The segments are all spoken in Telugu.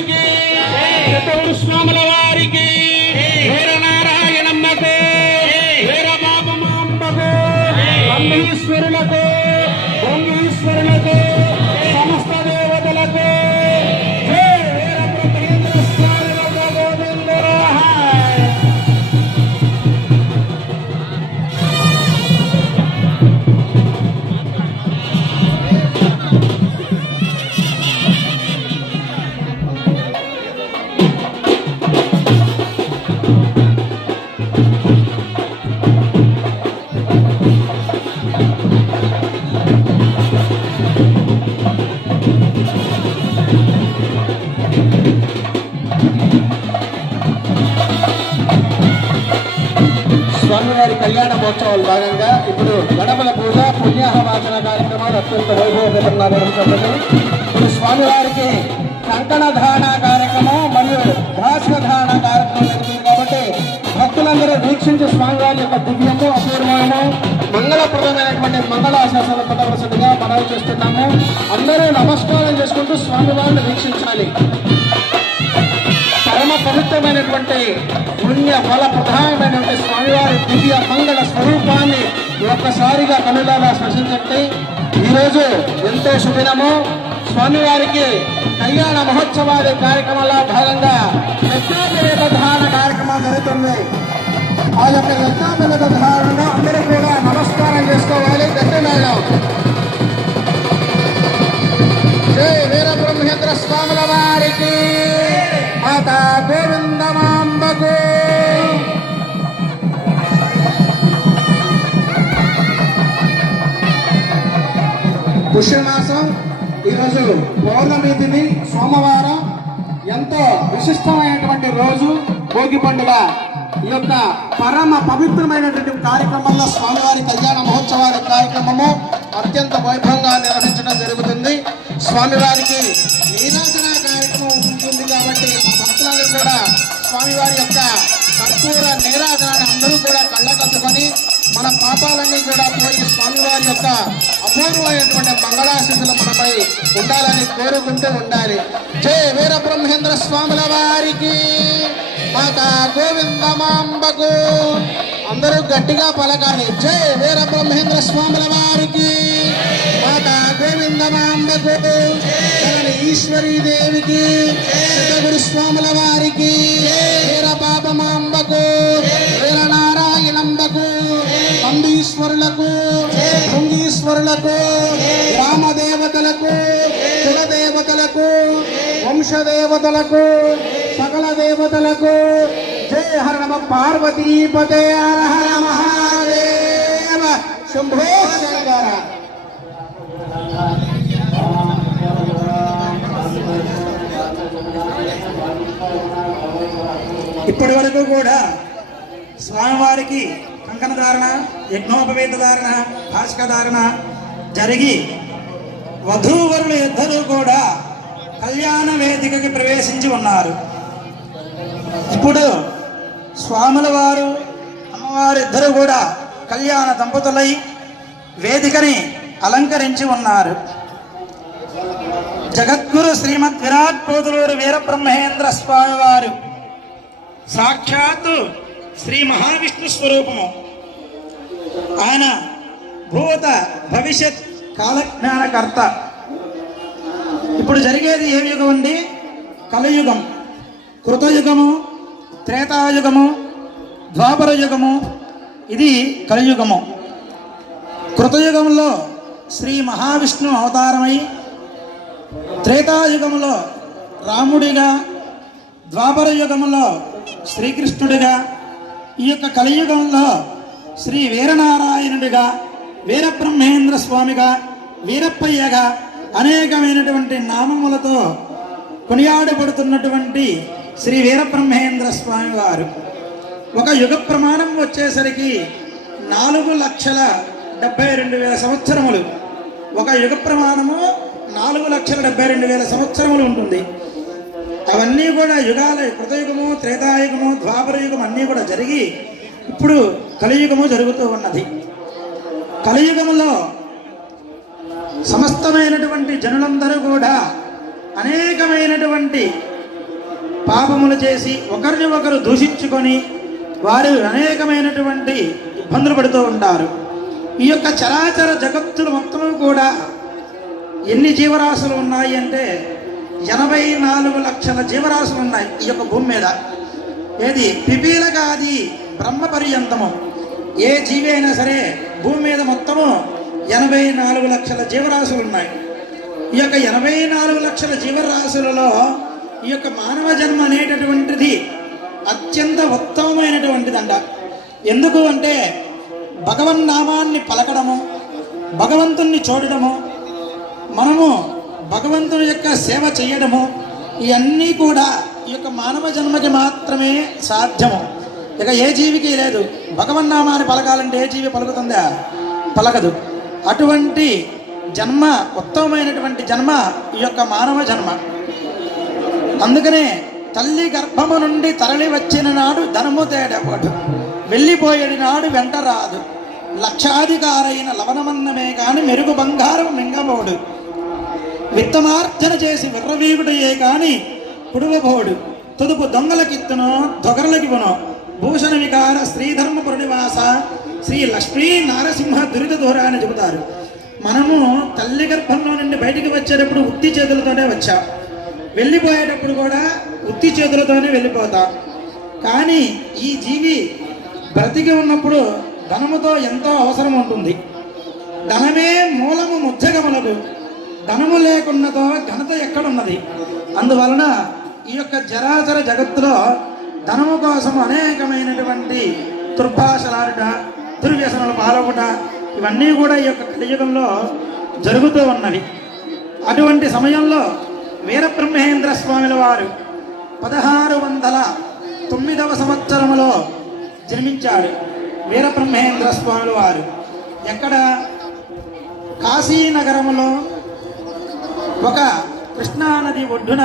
ఈశ్వరీ స్వాముల స్వామివారికి కంకణ ధారణ కార్యక్రమం మరియు భాస్క ధారణ కార్యక్రమం జరుగుతుంది కాబట్టి భక్తులందరూ వీక్షించి స్వామివారి యొక్క దివ్యము అపూర్వమైన మంగళప్రదమైనటువంటి మంగళాశాసన పొందవలసిందిగా మనవి చేస్తున్నాము. అందరూ నమస్కారం చేసుకుంటూ స్వామివారిని వీక్షించాలి. పరమ పవిత్రమైనటువంటి పుణ్య ఫల ప్రధానమైనటువంటి స్వామివారి దివ్య మంగళ స్వరూపాన్ని ఒక్కసారిగా కనులారా స్పృశించండి ఈరోజు ఎంతో శుభినము స్వామివారికి కళ్యాణ మహోత్సవాది కార్యక్రమంలో భాగంగా యజ్ఞాపేట ధారణ కార్యక్రమం జరుగుతుంది. ఆ యొక్క యజ్ఞాపేట ధారణలో అందరూ కూడా నమస్కారం చేసుకోవాలి. గట్టి శ్రీ జై వీరబ్రహ్మేంద్ర స్వాముల వారికి మాతా గోవిందమాంబకు. పుష్యమాసం ఈరోజు పౌర్ణమి తిథి సోమవారం ఎంతో విశిష్టమైనటువంటి రోజు భోగి పండుగ. ఈ యొక్క పరమ పవిత్రమైనటువంటి కార్యక్రమంలో స్వామివారి కళ్యాణ మహోత్సవాల కార్యక్రమము అత్యంత వైభవంగా నిర్వహించడం జరుగుతుంది. స్వామివారికి నీరాజన కార్యక్రమం ఉంటుంది కాబట్టి మా భక్తులందరూ కూడా స్వామివారి యొక్క కర్పూర నీరాజనాన్ని అందరూ కూడా కళ్ళకత్తుకొని మన పాపాలన్నీ కూడా పోయి స్వామివారి యొక్క అపూర్వమైనటువంటి మంగళాశిసులు మనపై ఉండాలని కోరుకుంటూ ఉండాలి. జై వీరబ్రహ్మేంద్ర స్వాముల వారికి మాతా గోవిందమాంబకు. అందరూ గట్టిగా పలకాలి. జై వీరబ్రహ్మేంద్ర స్వాముల వారికి మాతా గోవిందమాంబకు. ఈశ్వరీ దేవికి గురు స్వాముల వారికి వీరపాపమాంబకు వీరనారాయణంబకు నందీశ్వరులకు పరమేశ్వరులకు గ్రామదేవతలకు కులదేవతలకు వంశదేవతలకు సకల దేవతలకు జయ హర నమ పార్వతీపతే హర హర మహాదేవ. శంభో శంకర ఇప్పటి వరకు కూడా స్వామివారికి కంకణ ధారణ యజ్ఞోపవేత ధారణ భాషకధారణ జరిగి వధూవరులు ఇద్దరూ కూడా కళ్యాణ వేదికకి ప్రవేశించి ఉన్నారు. ఇప్పుడు స్వాముల వారు అమ్మవారు కూడా కళ్యాణ దంపతులై వేదికని అలంకరించి ఉన్నారు. జగద్గురు శ్రీమద్ విరాట్ పోతులూరు వీరబ్రహ్మేంద్ర స్వామి వారు. సాక్షాత్తు శ్రీ మహావిష్ణు స్వరూపము. ఆయన భూత భవిష్యత్ కాలజ్ఞానకర్త. ఇప్పుడు జరిగేది ఏ యుగం అండి? కలయుగం. కృతయుగము త్రేతాయుగము ద్వాపర యుగము ఇది కలియుగము. కృతయుగంలో శ్రీ మహావిష్ణు అవతారమై త్రేతాయుగంలో రాముడిగా ద్వాపర యుగంలో శ్రీకృష్ణుడిగా ఈ యొక్క కలియుగంలో శ్రీ వీరనారాయణుడిగా వీరబ్రహ్మేంద్ర స్వామిగా వీరప్పయ్యగా అనేకమైనటువంటి నామములతో కొనియాడబడుతున్నటువంటి శ్రీ వీరబ్రహ్మేంద్ర స్వామి వారు. ఒక యుగ ప్రమాణం వచ్చేసరికి నాలుగు లక్షల డెబ్బై రెండు వేల సంవత్సరములు. ఒక యుగ ప్రమాణము నాలుగు లక్షల డెబ్బై రెండు వేల సంవత్సరములు ఉంటుంది. అవన్నీ కూడా యుగాల కృతయుగము త్రేతాయుగము ద్వాపర యుగం అన్నీ కూడా జరిగి ఇప్పుడు కలియుగము జరుగుతూ ఉన్నది. కలియుగంలో సమస్తమైనటువంటి జనులందరూ కూడా అనేకమైనటువంటి పాపములు చేసి ఒకరిని ఒకరు దూషించుకొని వారు అనేకమైనటువంటి ఇబ్బందులు పడుతూ ఉంటారు ఈ యొక్క చరాచర జగత్తులు మొత్తము కూడా ఎన్ని జీవరాశులు ఉన్నాయి అంటే ఎనభై నాలుగు లక్షల జీవరాశులు ఉన్నాయి ఈ యొక్క భూమి మీద. ఏది పిపీలగాది బ్రహ్మ పర్యంతము. ఏ జీవి అయినా సరే భూమి మీద మొత్తము ఎనభై నాలుగు లక్షల జీవరాశులు ఉన్నాయి ఈ యొక్క ఎనభై నాలుగు లక్షల జీవరాశులలో ఈ యొక్క మానవ జన్మ అనేటటువంటిది అత్యంత ఉత్తమమైనటువంటిదంట. ఎందుకు అంటే భగవన్ నామాన్ని పలకడము భగవంతుణ్ణి చూడడము మనము భగవంతుని యొక్క సేవ చేయడము ఇవన్నీ కూడా ఈ యొక్క మానవ జన్మకి మాత్రమే సాధ్యము. ఇక ఏ జీవికి లేదు. భగవన్నామాన్ని పలకాలంటే ఏ జీవి పలుకుతుందా? పలకదు. అటువంటి జన్మ ఉత్తమమైనటువంటి జన్మ ఈ యొక్క మానవ జన్మ. అందుకనే తల్లి గర్భము నుండి తరలి వచ్చిన నాడు ధనము తేడపడు వెళ్ళిపోయేది నాడు వెంట రాదు. లక్షాధికారైన లవణమన్నమే కాని మెరుగు బంగారం మింగబోడు. విత్తమార్జన చేసి విర్రవీవుడయే కాని పుడువబోడు తుదుపు దొంగలకిత్తునో దొగరలకివునో భూషణ వికార శ్రీధర్మ పురనివాస శ్రీ లక్ష్మీ నారసింహ దురిత దూర అని చెబుతారు. మనము తల్లి గర్భంలో నుండి బయటికి వచ్చేటప్పుడు ఉత్తి చేతులతోనే వచ్చాం. వెళ్ళిపోయేటప్పుడు కూడా ఉత్తి చేతులతోనే వెళ్ళిపోతాం. కానీ ఈ జీవి బ్రతికి ఉన్నప్పుడు ధనముతో ఎంతో అవసరం ఉంటుంది. ధనమే మూలము ముజ్జగములకు ధనము లేకున్నతో ఘనత ఎక్కడున్నది? అందువలన ఈ యొక్క జరాచర జగత్తులో ధనము కోసం అనేకమైనటువంటి దుర్భాషలాడుట దుర్వ్యసనలు పాలవుట ఇవన్నీ కూడా ఈ యొక్క కలియుగంలో జరుగుతూ ఉన్నవి. అటువంటి సమయంలో వీరబ్రహ్మేంద్ర స్వామిల వారు పదహారు వందల తొమ్మిదవ సంవత్సరములో జన్మించారు వీరబ్రహ్మేంద్ర స్వాముల వారు. ఎక్కడ? కాశీనగరములో ఒక కృష్ణానది ఒడ్డున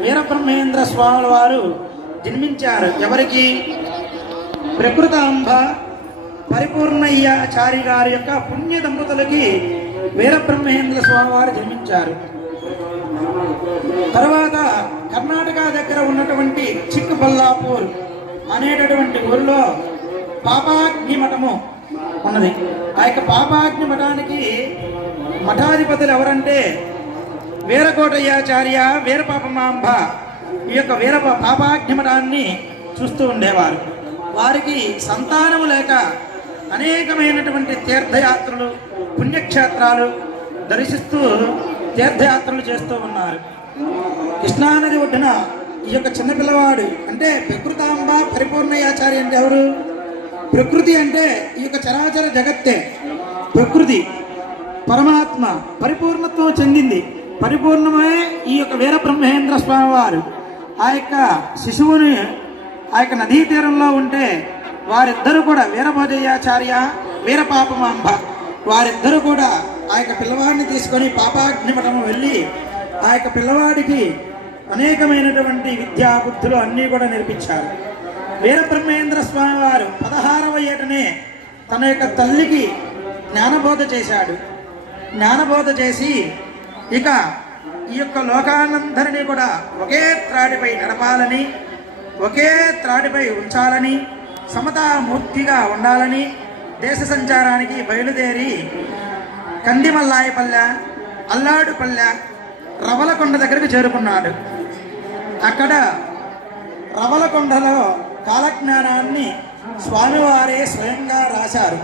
వీరబ్రహ్మేంద్ర స్వాముల వారు జన్మించారు. ఎవరికి? ప్రకృతాంబ పరిపూర్ణయ్యాచారి గారి యొక్క పుణ్య దంపతులకి వీరబ్రహ్మేంద్ర స్వామి వారు జన్మించారు. తర్వాత కర్ణాటక దగ్గర ఉన్నటువంటి చిక్కబల్లాపూర్ అనేటటువంటి ఊరిలో పాపాగ్ని మఠము ఉన్నది. ఆ యొక్క పాపాగ్ని మఠానికి మఠాధిపతులు ఎవరంటే వీరకోటయ్యాచార్య వీరపాపమాంబ ఈ యొక్క వీర పాపాగ్ని చూస్తూ ఉండేవారు. వారికి సంతానము లేక అనేకమైనటువంటి తీర్థయాత్రలు పుణ్యక్షేత్రాలు దర్శిస్తూ తీర్థయాత్రలు చేస్తూ ఉన్నారు. కృష్ణానది ఒడ్డున ఈ యొక్క చిన్నపిల్లవాడు అంటే ప్రకృతాంబ పరిపూర్ణయాచారి అంటే ఎవరు? ప్రకృతి అంటే ఈ యొక్క చరాచర జగత్తే. ప్రకృతి పరమాత్మ పరిపూర్ణత్వం చెందింది. పరిపూర్ణమే ఈ యొక్క వీరబ్రహ్మేంద్ర స్వామి వారు ఆ యొక్క శిశువుని ఆ యొక్క నదీ తీరంలో ఉంటే వారిద్దరూ కూడా వీరభోజయాచార్య వీరపాపమాంబ వారిద్దరూ కూడా ఆ యొక్క పిల్లవాడిని తీసుకొని పాపాగ్నిమఠము వెళ్ళి ఆ యొక్క పిల్లవాడికి అనేకమైనటువంటి విద్యా బుద్ధులు అన్నీ కూడా నేర్పించారు. వీరబ్రహ్మేంద్ర స్వామి వారు పదహారవ ఏటనే తన యొక్క తల్లికి జ్ఞానబోధ చేశాడు. జ్ఞానబోధ చేసి ఇక ఈ యొక్క లోకానందరినీ కూడా ఒకే త్రాడిపై నడపాలని ఒకే త్రాడిపై ఉంచాలని సమతామూర్తిగా ఉండాలని దేశ సంచారానికి బయలుదేరి కందిమల్లాయపల్లె అల్లాడుపల్లె రవలకొండ దగ్గరకు చేరుకున్నాడు. అక్కడ రవలకొండలో కాలజ్ఞానాన్ని స్వామివారే స్వయంగా రాశారు.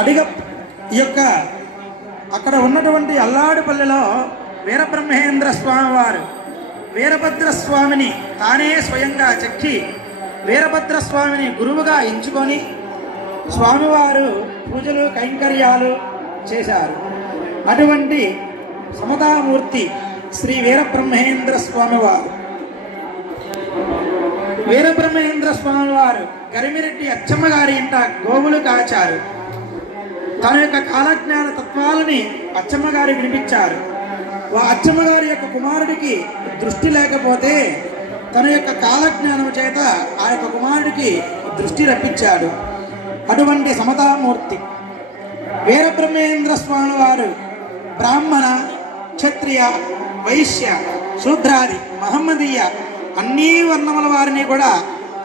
అడిగ ఈ యొక్క అక్కడ ఉన్నటువంటి అల్లాడుపల్లెలో వీరబ్రహ్మేంద్ర స్వామి వారు వీరభద్ర స్వామిని తానే స్వయంగా చెక్కి వీరభద్ర స్వామిని గురువుగా ఎంచుకొని స్వామివారు పూజలు కైంకర్యాలు చేశారు. అటువంటి సమతామూర్తి శ్రీ వీరబ్రహ్మేంద్ర స్వామివారు వీరబ్రహ్మేంద్ర స్వామివారు గరిమిరెడ్డి అచ్చమ్మ గారి ఇంట గోవులు కాచారు. తన యొక్క కాలజ్ఞాన అని అచ్చమ్మ గారు వినిపించారు ఆ అచ్చమ్మ గారి యొక్క కుమారుడికి దృష్టి లేకపోతే తన యొక్క కాలజ్ఞానం చేత ఆ యొక్క కుమారుడికి దృష్టి రప్పించాడు. అటువంటి సమతామూర్తి. వీరబ్రహ్మేంద్ర స్వామి వారు బ్రాహ్మణ క్షత్రియ వైశ్య శూద్రాది మహమ్మదీయ అన్ని వర్ణముల వారిని కూడా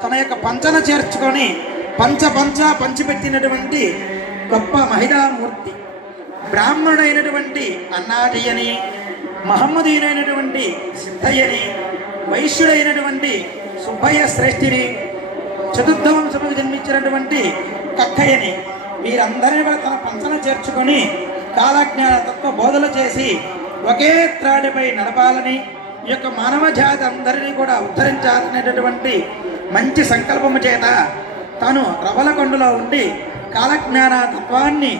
తన యొక్క పంచన చేర్చుకొని పంచ పంచ పంచిపెట్టినటువంటి గొప్ప మహిళామూర్తి. బ్రాహ్మణుడైనటువంటి అన్నాటియని మహమ్మదీయుడైనటువంటి సిద్ధయ్యని వైశ్యుడైనటువంటి సుబ్బయ్య శ్రేష్ఠిని చతుర్థ వంశముకు జన్మించినటువంటి కక్కయ్యని వీరందరినీ తన పంచన చేర్చుకొని కాలజ్ఞాన తత్వ బోధలు చేసి ఒకే త్రాడిపై నడపాలని ఈ యొక్క మానవ జాతి అందరినీ కూడా ఉద్ధరించాలనేటటువంటి మంచి సంకల్పము చేత తాను రవలకొండలో ఉండి కాలజ్ఞాన తత్వాన్ని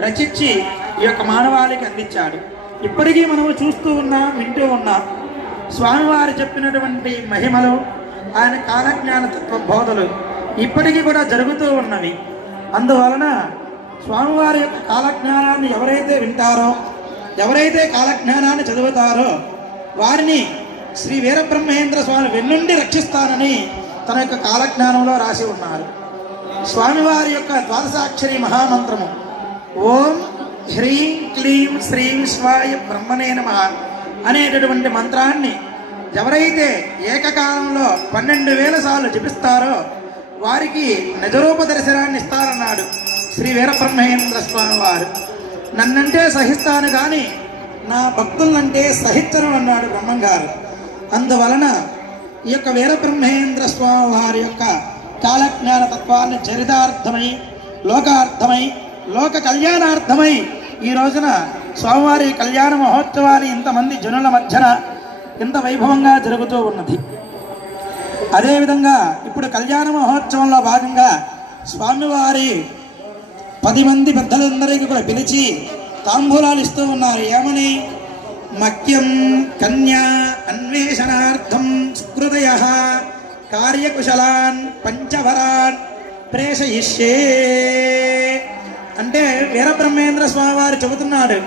రచించి ఈ యొక్క మానవాళికి అందించాడు. ఇప్పటికీ మనము చూస్తూ ఉన్నా వింటూ ఉన్నాం స్వామివారు చెప్పినటువంటి మహిమలు ఆయన కాలజ్ఞాన తత్వ బోధలు ఇప్పటికీ కూడా జరుగుతూ ఉన్నవి. అందువలన స్వామివారి యొక్క కాలజ్ఞానాన్ని ఎవరైతే వింటారో ఎవరైతే కాలజ్ఞానాన్ని చదువుతారో వారిని శ్రీ వీరబ్రహ్మేంద్ర స్వామి వెన్నుండి రక్షిస్తానని తన యొక్క కాలజ్ఞానంలో రాసి ఉన్నారు. స్వామివారి యొక్క ద్వాదశాక్షరి మహామంత్రము. ఓం హ్రీం క్లీం శ్రీ స్వాయ బ్రహ్మనే నమ అనేటటువంటి మంత్రాన్ని ఎవరైతే ఏకకాలంలో పన్నెండు వేల సార్లు జపిస్తారో వారికి నిజరూప దర్శనాన్ని ఇస్తారన్నాడు శ్రీ వీరబ్రహ్మేంద్ర స్వామి వారు. నన్నంటే సహిస్తాను కానీ నా భక్తులంటే సహించను అన్నాడు బ్రహ్మంగారు. అందువలన ఈ యొక్క వీరబ్రహ్మేంద్ర స్వామి వారి యొక్క కాలజ్ఞాన తత్వాన్ని చరితార్థమై లోకార్థమై లోక కళ్యాణార్థమై ఈ రోజున స్వామివారి కళ్యాణ మహోత్సవాలు ఇంతమంది జనుల మధ్యన ఇంత వైభవంగా జరుగుతూ ఉన్నది. అదేవిధంగా ఇప్పుడు కళ్యాణ మహోత్సవంలో భాగంగా స్వామివారి పది మంది పెద్దలందరికీ కూడా పిలిచి తాంబూలాలు ఇస్తూ ఉన్నారు. ఏమని? మక్యం కన్యా అన్వేషణార్థం సుహృదయ కార్యకుశలాన్ పంచభరాన్ ప్రేషయిష్యే. అంటే వీరబ్రహ్మేంద్ర స్వామి వారు చెబుతున్నాడు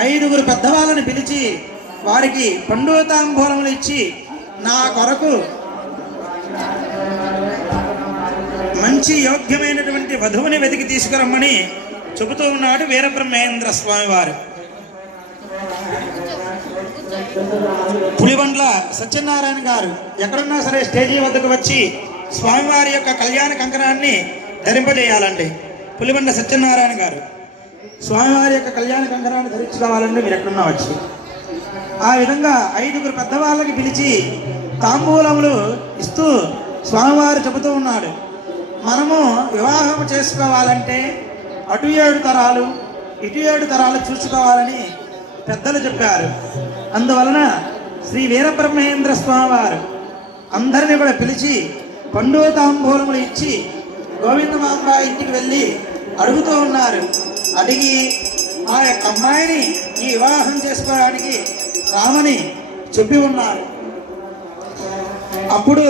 ఐదుగురు పెద్దవాళ్ళని పిలిచి వారికి పండు తాంబూలములు ఇచ్చి నా కొరకు మంచి యోగ్యమైనటువంటి వధువుని వెతికి తీసుకురమ్మని చెబుతూ ఉన్నాడు వీరబ్రహ్మేంద్ర స్వామి వారు పులిబండ్ల సత్యనారాయణ గారు ఎక్కడున్నా సరే స్టేజీ వద్దకు వచ్చి స్వామివారి యొక్క కళ్యాణ కంకణాన్ని ధరింపజేయాలండి. పులిబండ్ల సత్యనారాయణ గారు. స్వామివారి యొక్క కళ్యాణ కంకణాన్ని ధరించుకోవాలని మీరు ఎక్కడున్నా వచ్చి. ఆ విధంగా ఐదుగురు పెద్దవాళ్ళకి పిలిచి తాంబూలములు ఇస్తూ స్వామివారు చెబుతూ ఉన్నాడు. మనము వివాహం చేసుకోవాలంటే అటు ఏడు తరాలు ఇటు ఏడు తరాలు చూసుకోవాలని పెద్దలు చెప్పారు. అందువలన శ్రీ వీరబ్రహ్మేంద్ర స్వామివారు అందరిని కూడా పిలిచి పండుగ తాంబూలములు ఇచ్చి గోవిందమాంబ ఇంటికి వెళ్ళి అడుగుతూ ఉన్నారు. అడిగి ఆ యొక్క అమ్మాయిని ఈ వివాహం చేసుకోవడానికి రామని చెప్పి ఉన్నారు. అప్పుడు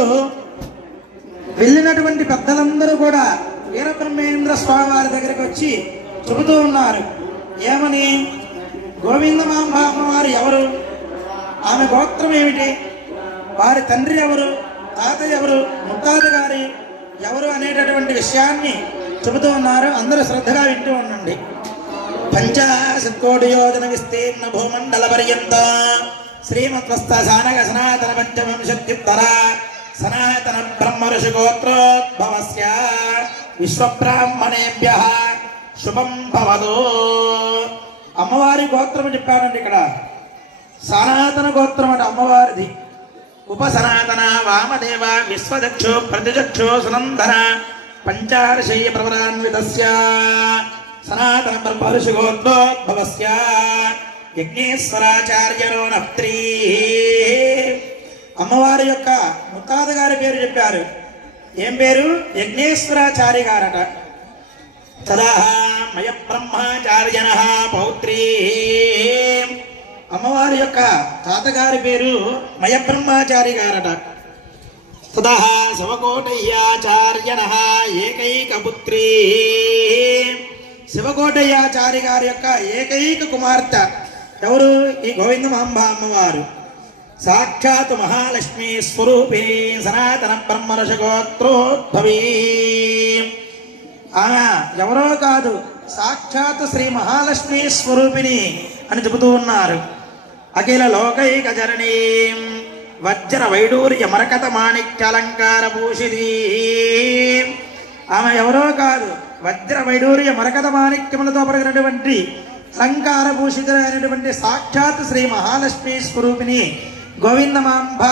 వెళ్ళినటువంటి పెద్దలందరూ కూడా వీరబ్రహ్మేంద్ర స్వామి వారి దగ్గరికి వచ్చి చెబుతూ ఉన్నారు. ఏమని? గోవిందమాంబ వారు ఎవరు? ఆమె గోత్రం ఏమిటి? వారి తండ్రి ఎవరు? తాత ఎవరు? ముత్తాత గారి ఎవరు అనేటటువంటి విషయాన్ని చెబుతూ ఉన్నారు. అందరూ శ్రద్ధగా వింటూ ఉండండి. పంచాశత్కోటి యోజన విస్తీర్ణ భూమండల పర్యంత. శ్రీమత్వస్థ సానగ సనాతన పంచవంశత్యుత్తర సనాతన బ్రహ్మ ఋషి గోత్రోద్భవస్య. విశ్వబ్రాహ్మణేభ్య శుభం భవదు అమ్మవారి గోత్రం చెప్పానండి ఇక్కడ. సనాతన గోత్రం అంటే అమ్మవారిది. ఉపసనాతన వామదేవ విశ్వదక్షు ప్రతిదక్షో సునందన. పంచార్షయ్య ప్రవరాన్వితస్య సనాతన బ్రహ్మర్షి గోత్రోద్భవస్య యజ్ఞేశ్వరాచార్యలో నప్త్రీ అమ్మవారి యొక్క ముత్తాత గారి పేరు చెప్పారు. ఏం పేరు? యజ్ఞేశ్వరాచార్య గారట తదా మయ బ్రహ్మాచార్యన పౌత్రీ. అమ్మవారి యొక్క తాతగారి పేరు మయ బ్రహ్మాచారి గారట తదా శివకోటయ్యాచార్యన ఏకైక పుత్రీ శివకోటయ్యాచారి గారి యొక్క ఏకైక కుమార్తె ఎవరు? ఈ గోవిందమాంబ అమ్మవారు. సాక్షాత్ మహాలక్ష్మి స్వరూపే సనాతన బ్రహ్మరషగోత్రోద్భవీ ఆమె ఎవరో కాదు సాక్షాత్ శ్రీ మహాలక్ష్మి స్వరూపిణి అని చెబుతూ ఉన్నారు. అఖిల లోకైక వజ్ర వైడూర్య మరకత మాణిక్యాలంకార భూషితి ఆమె ఎవరో కాదు వజ్ర వైడూర్య మరకత మాణిక్యములతో పడినటువంటి అలంకార భూషితులైనటువంటి సాక్షాత్ శ్రీ మహాలక్ష్మి స్వరూపిణి గోవిందమాంబ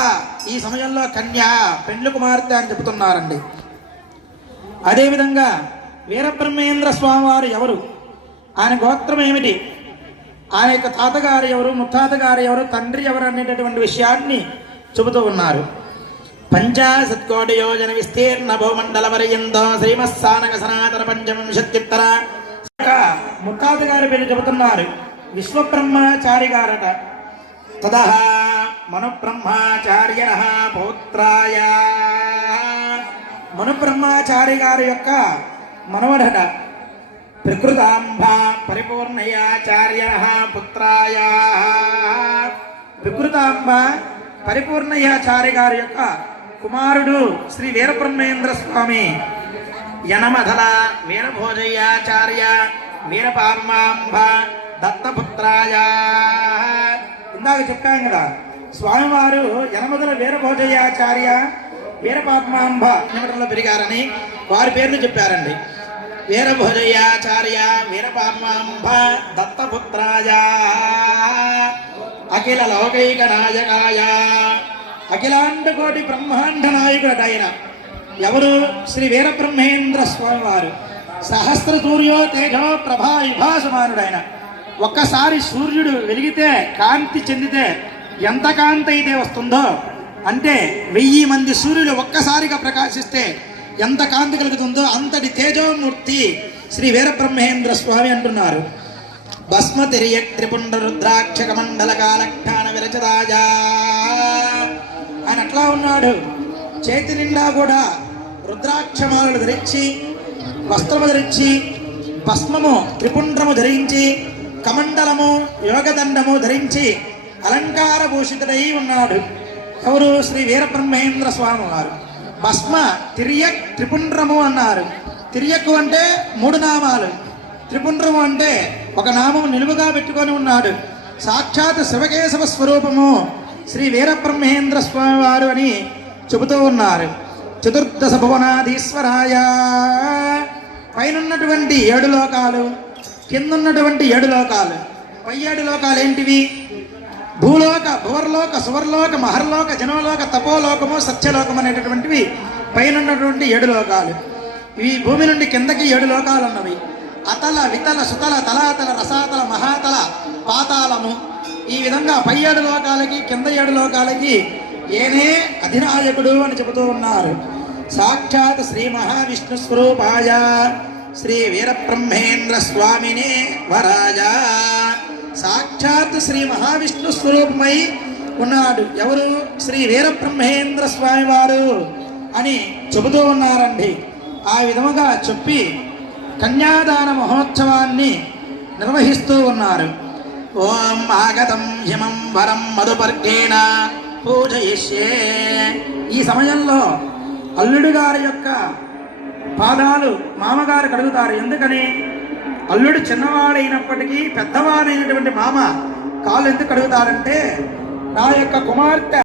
ఈ సమయంలో కన్యా పెండ్లు కుమార్తె అని చెబుతున్నారండి. అదేవిధంగా వీరబ్రహ్మేంద్ర స్వామివారు ఎవరు? ఆయన గోత్రం ఏమిటి? ఆయన యొక్క తాతగారు ఎవరు? ముత్తాతగారు ఎవరు? తండ్రి ఎవరు? అనేటటువంటి విషయాన్ని చెబుతూ ఉన్నారు. పంచాశత్కోటి యోజన విస్తీర్ణ భూమండల పర్యంతో శ్రీమత్సానక సనాతన పంచవింశత్యుత్తర ముత్తాత గారి పేరు చెబుతున్నారు. విశ్వబ్రహ్మచారి గారట. తద మనుబ్రహ్మాచార్య పౌత్రాయ. మనుబ్రహ్మాచారి గారి యొక్క మనవడట. ప్రకృతాంబ పరిపూర్ణయాచార్య పుత్రాయ. వికృతాంబ పరిపూర్ణయాచార్య గారి యొక్క కుమారుడు శ్రీ వీరబ్రహ్మేంద్ర స్వామి. యనమధల వీరభోజయాచార్య వీరపార్మాంబ దత్తపుత్రాయ. ఇందాక చెప్పాం కదా స్వామివారు యనమధల వీరభోజయాచార్య వీరపాత్మాంబ నిమిటంలో పెరిగారని వారి పేర్లు చెప్పారండి. వీరభోజయాచార్య వీరపాత్మాంబ దత్తపుత్రాయ. అఖిల లౌకైక నాయకాయ. అఖిలాండ కోటి బ్రహ్మాండ నాయకుడు ఆయన ఎవరు? శ్రీ వీరబ్రహ్మేంద్ర స్వామి వారు సహస్ర సూర్యో తేజో ప్రభా విభాసమానుడు ఆయన ఒక్కసారి సూర్యుడు వెలిగితే కాంతి చెందితే ఎంత కాంతి అయితే వస్తుందో అంటే వెయ్యి మంది సూర్యులు ఒక్కసారిగా ప్రకాశిస్తే ఎంత కాంతి కలుగుతుందో అంతటి తేజోమూర్తి శ్రీ వీరబ్రహ్మేంద్ర స్వామి అంటున్నారు. భస్మ తిరియ మండల కాలక్షాన విరచదాజా ఆయన అట్లా ఉన్నాడు. చేతి నిండా కూడా రుద్రాక్షమాలను ధరించి వస్త్రము ధరించి భస్మము త్రిపుండ్రము ధరించి కమండలము యోగదండము ధరించి అలంకార భూషితుడై ఉన్నాడు. ఎవరు? శ్రీ వీరబ్రహ్మేంద్ర స్వామి వారు. భస్మ తిరియక్ త్రిపుండ్రము అన్నారు. తిరియక్కు అంటే మూడు నామాలు. త్రిపుండ్రము అంటే ఒక నామం నిలువుగా పెట్టుకొని ఉన్నాడు. సాక్షాత్ శివకేశవ స్వరూపము శ్రీ వీరబ్రహ్మేంద్ర స్వామి వారు అని చెబుతూ ఉన్నారు. చతుర్దశ భువనాధీశ్వరాయ. పైనన్నటువంటి ఏడు లోకాలు కిందున్నటువంటి ఏడు లోకాలు. పై ఏడు లోకాలు ఏంటివి? భూలోక భువర్లోక సువర్లోక మహర్లోక జనలోక తపోలోకము సత్యలోకం అనేటటువంటివి పైనున్నటువంటి ఏడు లోకాలు. ఈ భూమి నుండి కిందకి ఏడు లోకాలు ఉన్నవి అతల వితల సుతల తలాతల రసాతల మహాతల పాతాళము. ఈ విధంగా పై ఏడు లోకాలకి కింద ఏడు లోకాలకి ఏనే అధినాయకుడు అని చెబుతూ ఉన్నారు. సాక్షాత్ శ్రీ మహావిష్ణు స్వరూపాయ శ్రీ వీరబ్రహ్మేంద్ర స్వామినే వరాజ సాక్షాత్ శ్రీ మహావిష్ణు స్వరూపమై ఉన్నాడు. ఎవరు? శ్రీ వీరబ్రహ్మేంద్ర స్వామి వారు అని చెబుతూ ఉన్నారండి. ఆ విధముగా చెప్పి కన్యాదాన మహోత్సవాన్ని నిర్వహిస్తూ ఉన్నారు. ఓం ఆగతం హిమం వరం మధుపర్గేణ పూజయిష్యే. ఈ సమయంలో అల్లుడు గారి యొక్క పాదాలు మామగారు కడుగుతారు. ఎందుకని? అల్లుడు చిన్నవాడైనప్పటికీ పెద్దవాడైనటువంటి మామ కాళ్ళు ఎందుకు కడుగుతారంటే నా యొక్క కుమార్తె